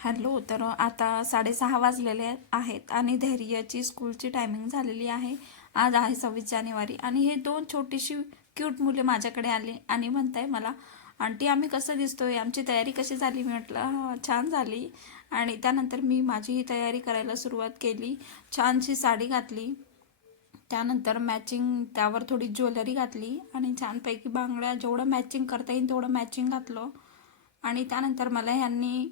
Hello. तर आता 6:30 वाजलेले आहेत आणि धैर्याची स्कूलची टायमिंग झालेली आहे. आज आहे 26 जानेवारी आणि हे दोन छोटीशी क्यूट मुले माझ्याकडे आली आणि म्हणताय मला, आंटी आम्ही कसं दिसतोय, आमची तयारी कशी झाली. मी म्हटलं "हा, छान झाली." आणि त्यानंतर मी माझी ही तयारी करायला सुरुवात केली. छानशी साडी घातली, त्यानंतर मॅचिंग त्यावर थोडी ज्वेलरी घातली आणि छानपैकी बांगड्या जेवढं मॅचिंग करता येईल तेवढं मॅचिंग घातलं. आणि त्यानंतर मला ह्यांनी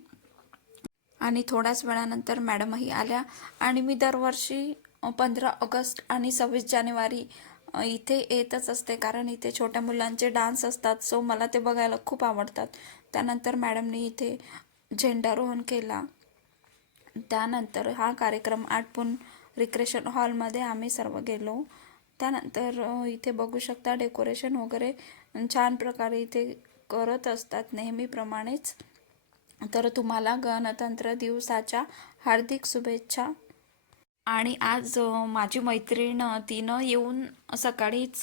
आणि थोड्याच वेळानंतर मॅडमही आल्या. आणि मी दरवर्षी 15 ऑगस्ट आणि 26 जानेवारी इथे येतच असते, कारण इथे छोट्या मुलांचे डान्स असतात, सो मला ते बघायला खूप आवडतात. त्यानंतर मॅडमने इथे झेंडारोहण केला. त्यानंतर हा कार्यक्रम आटपून रिक्रेशन हॉलमध्ये आम्ही सर्व गेलो. त्यानंतर इथे बघू शकता डेकोरेशन वगैरे छान प्रकारे इथे करत असतात नेहमीप्रमाणेच. तर तुम्हाला गणतंत्र दिवसाच्या हार्दिक शुभेच्छा. आणि आज माझी मैत्रीण तिनं येऊन सकाळीच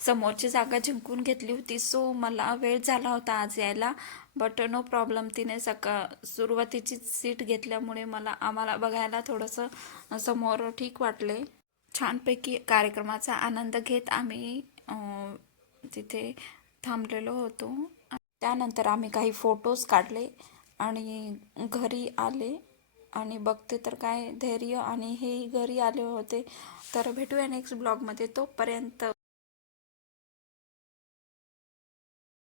समोरची जागा जिंकून घेतली होती, सो मला वेळ झाला होता आज यायला. बट नो प्रॉब्लेम, तिने सुरुवातीची सीट घेतल्यामुळे आम्हाला बघायला थोडंसं समोर ठीक वाटले. छानपैकी कार्यक्रमाचा आनंद घेत आम्ही तिथे थांबलेलो होतो. त्यानंतर आम्ही काही फोटोज काढले आणि घरी आले. आणि बघते तर काय धैर्य आणि हे घरी आले होते. तर भेटूया नेक्स्ट ब्लॉगमध्ये. तोपर्यंत